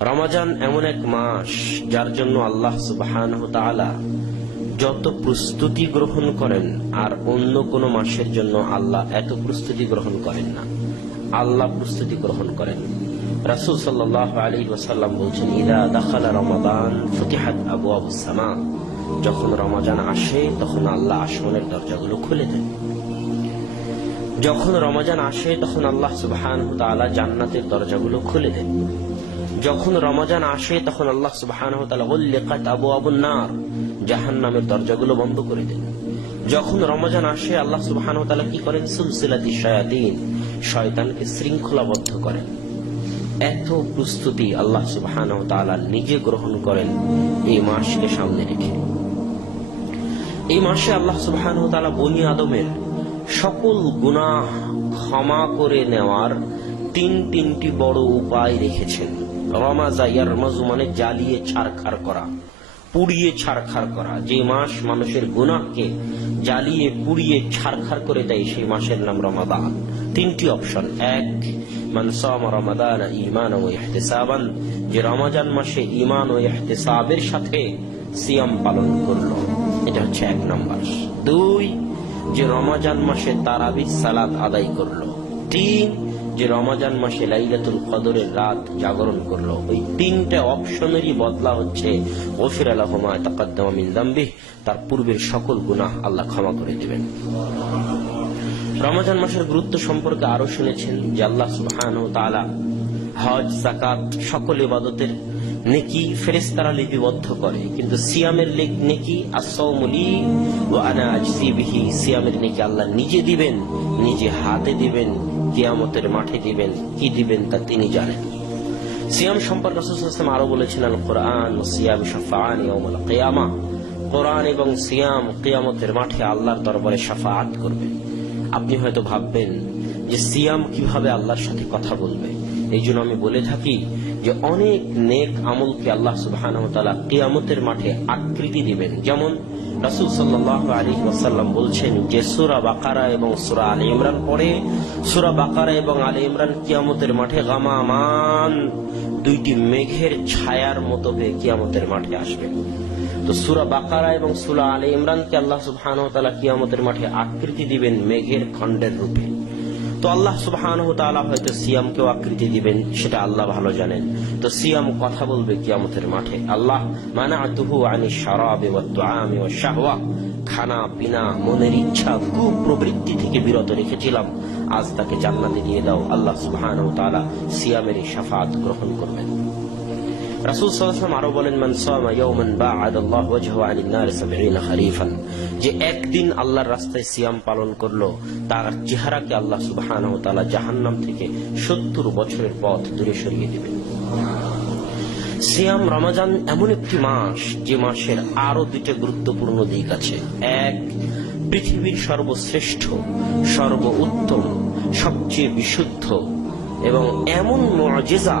রমজান এমন এক মাস যার জন্য আল্লাহ সুবহানাহু ওয়া তাআলা যত প্রস্তুতি গ্রহণ করেন আর অন্য কোন মাসের জন্য আল্লাহ এত প্রস্তুতি গ্রহণ করেন না। আল্লাহ প্রস্তুতি গ্রহণ করেন। রাসূল সাল্লাল্লাহু আলাইহি ওয়াসাল্লাম বলেছেন, ইযা দাখালা রমাদান ফুতিহাত আবওয়াবুস সামা। যখন রমজান আসে তখন আল্লাহ আসমানের দরজাগুলো খুলে দেন। যখন রমজান আসে তখন আল্লাহ সুবহানাহু ওয়া তাআলা জান্নাতের দরজাগুলো খুলে দেন। যখন রমজান আসে তখন আল্লাহ সুবহানাহু ওয়া তাআলা গুল্লিকাত আবওয়াবুন নার, জাহান্নামের দরজাগুলো বন্ধ করে দেন। যখন রমজান আসে আল্লাহ সুবহানাহু ওয়া তাআলা কি করেন? সুলসিলাতিশ শায়াতিন, শয়তানকে শৃঙ্খলাবদ্ধ করেন। এত প্রস্তুতি আল্লাহ সুবহানাহু ওয়া তাআলা নিজে গ্রহণ করেন এই মাসকে সামনে রেখে। এই মাসে আল্লাহ সুবহানাহু ওয়া তাআলা বনি আদমের সকল গুনাহ ক্ষমা করে নেওয়ার তিনটি বড় উপায় রেখেছেন। রমাজা ইয়ারমাজু মানে জ্বালিয়ে ছারখার করা, পুড়িয়ে ছারখার করা। যে মাস মানুষের গুনাহকে জ্বালিয়ে পুড়িয়ে ছারখার করে দেয় সেই মাসের নাম রমাদান। তিনটি অপশন। এক, মান সামা রমাদান ঈমানান ওয়া ইহতিসাবান, যে রমজান মাসে ঈমান ও ইহতিসাবের সাথে সিয়াম পালন করলো, এটা হচ্ছে এক নাম্বার। দুই, যে রমজান মাসে তারাবিহ সালাত আদায় করলো। তিন, যে রমজান মাসে লাইলাতুল কদরের রাত জাগরণ করলো। ওই তিনটা অপশনেরই বদলা হচ্ছে গফির লাহু মা তাকাদ্দামা মিন যামবিহি, তার পূর্বের সকল গুনাহ আল্লাহ ক্ষমা করে দিবেন। রমজান মাসের গুরুত্ব সম্পর্কে আরো শুনেছেন যে আল্লাহ সুবহানাহু ওয়া তাআলা হজ, যাকাত সকল ইবাদতের নেকি ফেরেশতারা লিপিবদ্ধ করে, কিন্তু সিয়ামের নেকি আস-সাওমু লি ওয়া আনা আজজি বিহি, সিয়ামের নেকি আল্লাহ নিজে দিবেন, নিজে হাতে দিবেন, কিয়ামতের মাঠে দিবেন। কি দিবেন তা তিনি জানেন। সিয়াম সম্পর্কে রাসূল সাল্লাল্লাহু আলাইহি ওয়াসাল্লাম আরো বলেছেন, আল কোরআন ওয়া সিয়াম শাফাআন ইয়াউমাল কিয়ামা, কোরআন এবং সিয়াম কিয়ামতের মাঠে আল্লাহর দরবারে শাফাআত করবে। আপনি হয়তো ভাববেন যে সিয়াম কিভাবে আল্লাহর সাথে কথা বলবে। এই জন্য আমি বলে থাকি যে অনেক নেক আমলকে আল্লাহ সুবহানাহু ওয়া তাআলা কিয়ামতের মাঠে আকৃতি দিবেন। যেমন রাসূল সাল্লাল্লাহু আলাইহি ওয়াসাল্লাম বলছেন যে সূরা বাকারা এবং সূরা আলে ইমরান পড়ে, সূরা বাকারা এবং আলে ইমরান কিয়ামতের মাঠে গামামান, দুইটি মেঘের ছায়ার মতো হয়ে কিয়ামতের মাঠে আসবে। তো সূরা বাকারা এবং সূরা আলে ইমরানকে আল্লাহ সুবহানাহু ওয়া তাআলা কিয়ামতের মাঠে আকৃতি দিবেন মেঘের খণ্ডের রূপে। তো আল্লাহ সুবহানাহু ওয়া তাআলা হয়তো সিয়ামকেও আকৃতি দিবেন, সেটা আল্লাহ ভালো জানেন। তো সিয়াম কথা বলবে কিয়ামতের মাঠে, আল্লাহ মানাতুহু আনিশ শারাবি ওয়াত তুআমি ওয়াশ শাহওয়া, খানা পিনা মনের ইচ্ছা কুপ্রবৃত্তি থেকে বিরত রেখেছিলাম, আজ তাকে জান্নাতে দিয়ে দাও। আল্লাহ সুবহানাহু ওয়া তাআলা সিয়ামের শাফাআত গ্রহণ করবেন। রাসূল সাল্লাল্লাহু আলাইহি ওয়াসাল্লাম আরো বলেন, মান সামা ইয়াওমান বা'আদাল্লাহু ওয়াজহু আনিন নার 70 খরিফান, যে একদিন আল্লাহর রাস্তায় সিয়াম পালন করলো, তার চেহারাকে আল্লাহ সুবহানাহু ওয়া তাআলা জাহান্নাম থেকে 70 বছরের পথ দূরে সরিয়ে দিবেন। সিয়াম রমজান এমন একটি মাস যে মাসের আরো দুটো গুরুত্বপূর্ণ দিক আছে। এক, পৃথিবীর সর্বশ্রেষ্ঠ, সর্বোত্তম, সবচেয়ে বিশুদ্ধ এবং এমন মুআজিজা,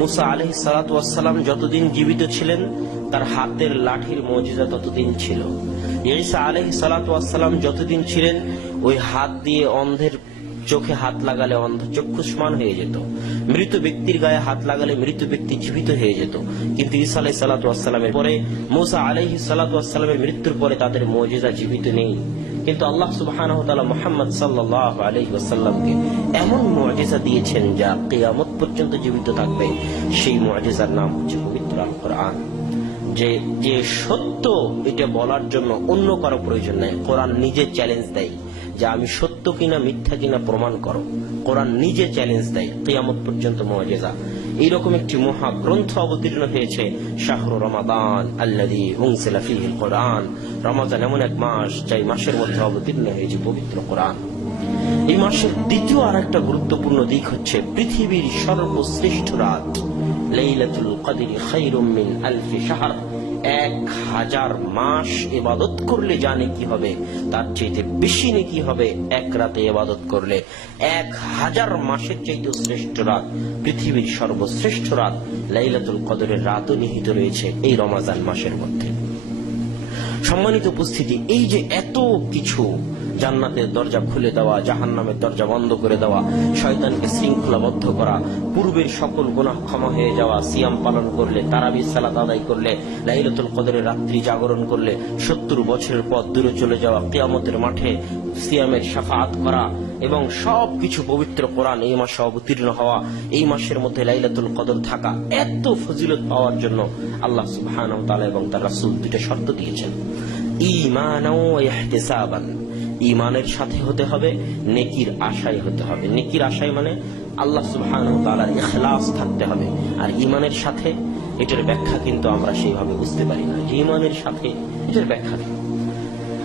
মুসা আলাইহিস সালাতু ওয়াস সালাম যতদিন জীবিত ছিলেন তার হাতের লাঠির মুআজিজা ততদিন ছিল। ঈসা আলাইহিস সালাতু ওয়াস সালাম যতদিন ছিলেন ওই হাত দিয়ে অন্ধের চোখে হাত লাগালে অন্ধ চক্ষুষ্মান হয়ে যেত, মৃত ব্যক্তির গায়ে হাত লাগালে মৃত ব্যক্তি জীবিত হয়ে যেত। কিন্তু ঈসা আলাইহিস সালাতু ওয়াস সালামের পরে, মুসা আলাইহিস সালাতু ওয়াস সালামের মৃত্যুর পরে তাদের মুআজিজা জীবিত নেই। কিন্তু আল্লাহ সুবহানাহু ওয়া তাআলা মুহাম্মদ সাল্লাল্লাহু আলাইহি ওয়াসাল্লামকে এমন মুআজিজা দিয়েছেন যা কিয়ামত পর্যন্ত জীবিত থাকবে। সেই মুআজিজার নাম হচ্ছে পবিত্র আল কোরআন। যে সত্য এটা বলার জন্য অন্য কারো প্রয়োজন নাই। কোরআন নিজে চ্যালেঞ্জ দেয় যে আমি সত্য কিনা মিথ্যা কিনা প্রমাণ করো। কোরআন নিজে চ্যালেঞ্জ দেয়, কিয়ামত পর্যন্ত মুআজিজা। এইরকম একটি মহাগ্রন্থ অবতীর্ণ হয়েছে, শাহরু রমাদান আল্লাযী উনজিলা ফীহিল কোরআন। রমজান এমন এক মাস যাই মাসের মধ্যে অবতীর্ণ হয়েছে পবিত্র কোরআন। এই মাসের দ্বিতীয় আর একটা গুরুত্বপূর্ণ দিক হচ্ছে পৃথিবীর সর্বশ্রেষ্ঠ রাত লাইলাতুল কদর খায়রুম মিন আলফি শাহর। 1000 মাস ইবাদত করলে জানে কি হবে, তার চাইতে বেশি নেকি হবে এক রাতে ইবাদত করলে। 1000 মাসের চাইতে শ্রেষ্ঠ রাত, পৃথিবীর সর্বশ্রেষ্ঠ রাত লাইলাতুল কদরের রাতও নিহিত রয়েছে এই রমজান মাসের মধ্যে। সম্মানিত উপস্থিতি, এই যে এত কিছু জান্নাতের দরজা খুলে দেওয়া, জাহান্নামের দরজা বন্ধ করে দেওয়া, শয়তানকে শৃঙ্খলাবদ্ধ করা, পূর্বের সকল গুনাহ ক্ষমা হয়ে যাওয়া, সিয়াম পালন করলে, তারাবির সালাত আদায় করলে, লাইলাতুল কদরের রাত্রি জাগরণ করলে 70 বছরের পর দূরে চলে যাওয়া, কিয়ামতের মাঠে সিয়ামের শাফাআত করা এবং সবকিছু পবিত্র কোরআন এই মাসে অবতীর্ণ হওয়া, এই মাসের মধ্যে লাইলাতুল কদর থাকা, এত ফজিলত পাওয়ার জন্য আল্লাহ সুবহানাহু ওয়া তাআলা এবং তার রাসূল দুটো শর্ত দিয়েছেন। ঈমানাও ওয়া ইহতিসাবান, ঈমানের সাথে হতে হবে, নেকির আশায় হতে হবে। নেকির আশায় মানে আল্লাহ সুবহানাহু ওয়া তাআলার ইখলাস থাকতে হবে। আর ঈমানের সাথে, এটার ব্যাখ্যা কিন্তু আমরা সেইভাবে বুঝতে পারি না যে ঈমানের সাথে এটার ব্যাখ্যা নেই।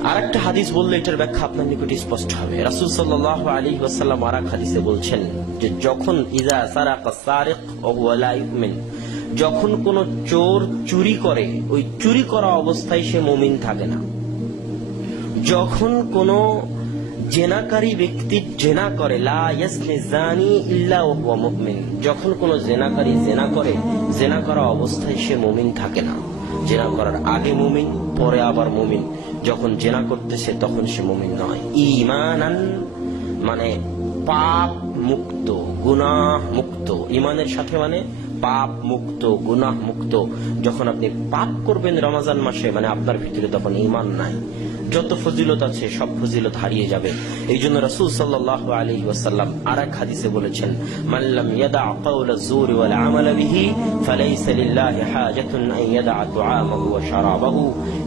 আর একটা হাদিস বললে এটার ব্যাখ্যা আপনার নিকটে স্পষ্ট হবে। রাসূল সাল্লাল্লাহু আলাইহি ওয়াসাল্লাম আর এক হাদিসে বলছেন যে যখন ইযা সারাকা সারিক ওয়া হুয়া লা ইউমিন, যখন কোন চোর চুরি করে, ওই চুরি করা অবস্থায় সে মুমিন থাকে না। যখন কোন জেনাকারী ব্যক্তি জেনা করে, লা ইয়াসনি জানি ইল্লা ওয়া হুয়া মুমিন, যখন কোন জেনাকারী জেনা করে, জেনা করা অবস্থায় সে মুমিন থাকে না। জেনা করার আগে মুমিন, পরে আবার মুমিন, যখন জেনা করতেছে তখন সে মুমিন নয়। ঈমানান মানে পাপ মুক্ত, গুনাহ মুক্ত। ঈমানের সাথে মানে পাপ মুক্ত, গুনাহ মুক্ত। যখন আপনি পাপ করবেন রমজান মাসে, মানে আপনার ভিতরে তখন ঈমান নাই, যত ফজিলত আছে সব ফজিলত হারিয়ে যাবে। এই জন্য রাসূল সাল্লাল্লাহু আলাইহি ওয়াসাল্লাম আর এক হাদিসে বলেছেন, মান লাম ইয়াদা কাওলা যুরি ওয়াল আমাল বিহি ফালাইসা লিল্লাহি হাজাতুন আন ইয়াদা তুআমাহু ওয়া শারাবাহু,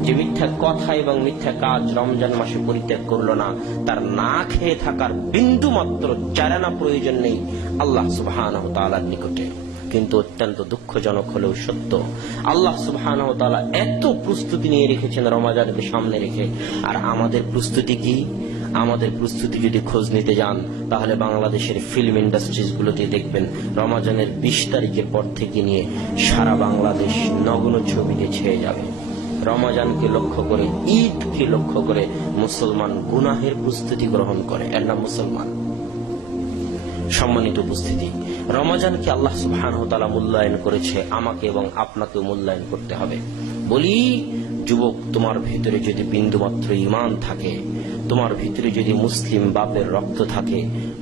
যে মিথ্যা কথা এবং মিথ্যা কাজ রমজান মাসে পরিত্যাগ করলো না, তার না খেয়ে থাকার বিন্দু মাত্র চারানা প্রয়োজন নেই আল্লাহ সুবহানাহু ওয়া তাআলার নিকটে। কিন্তু অত্যন্ত দুঃখজনক হলেও সত্য, আল্লাহ সুবহানাহু ওয়া তাআলা এত প্রস্তুতি নিয়ে রেখেছেন রমজানকে সামনে রেখে। আর আমাদের প্রস্তুতি কি? আমাদের প্রস্তুতি যদি খোঁজ নিতে যান তাহলে বাংলাদেশের ফিল্ম ইন্ডাস্ট্রিজ গুলোতে দেখবেন রমজানের 20 তারিখের পর থেকে নিয়ে সারা বাংলাদেশ নগ্ন ছবিতে ছেয়ে যাবে। রমজানকে লক্ষ্য করে, ঈদকে লক্ষ্য করে মুসলমান গুনাহের প্রস্তুতি গ্রহণ করে, এর নাম মুসলমান। সম্মানিত উপস্থিতি, রমজানকে আল্লাহ সুবহানাহু ওয়া তাআলা মূল্যায়ন করেছে, আমাকে এবং আপনাকে মূল্যায়ন করতে হবে। বলি যুবক, তোমার ভিতরে যদি বিন্দুমাত্র ঈমান থাকে, তোমার ভিতরে যদি মুসলিম বাপের রক্ত থাকে,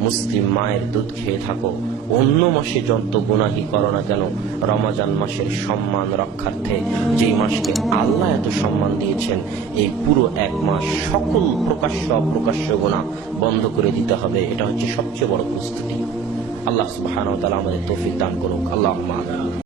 মুসলিম মায়ের দুধ খেয়ে থাকো, অন্য মাসে যত গুনাহি করো না কেন, রমজান মাসের সম্মান রক্ষার্থে, যেই মাসকে আল্লাহ এত সম্মান দিয়েছেন, এই পুরো এক মাস সকল প্রকাশ্য অপ্রকাশ্য গুনাহ বন্ধ করে দিতে হবে। এটা হচ্ছে সবচেয়ে বড় প্রস্তুতি। আল্লাহ সুবহানাহু ওয়া তাআলা আমাদের তৌফিক দান করুক। আল্লাহুম্মা আমিন।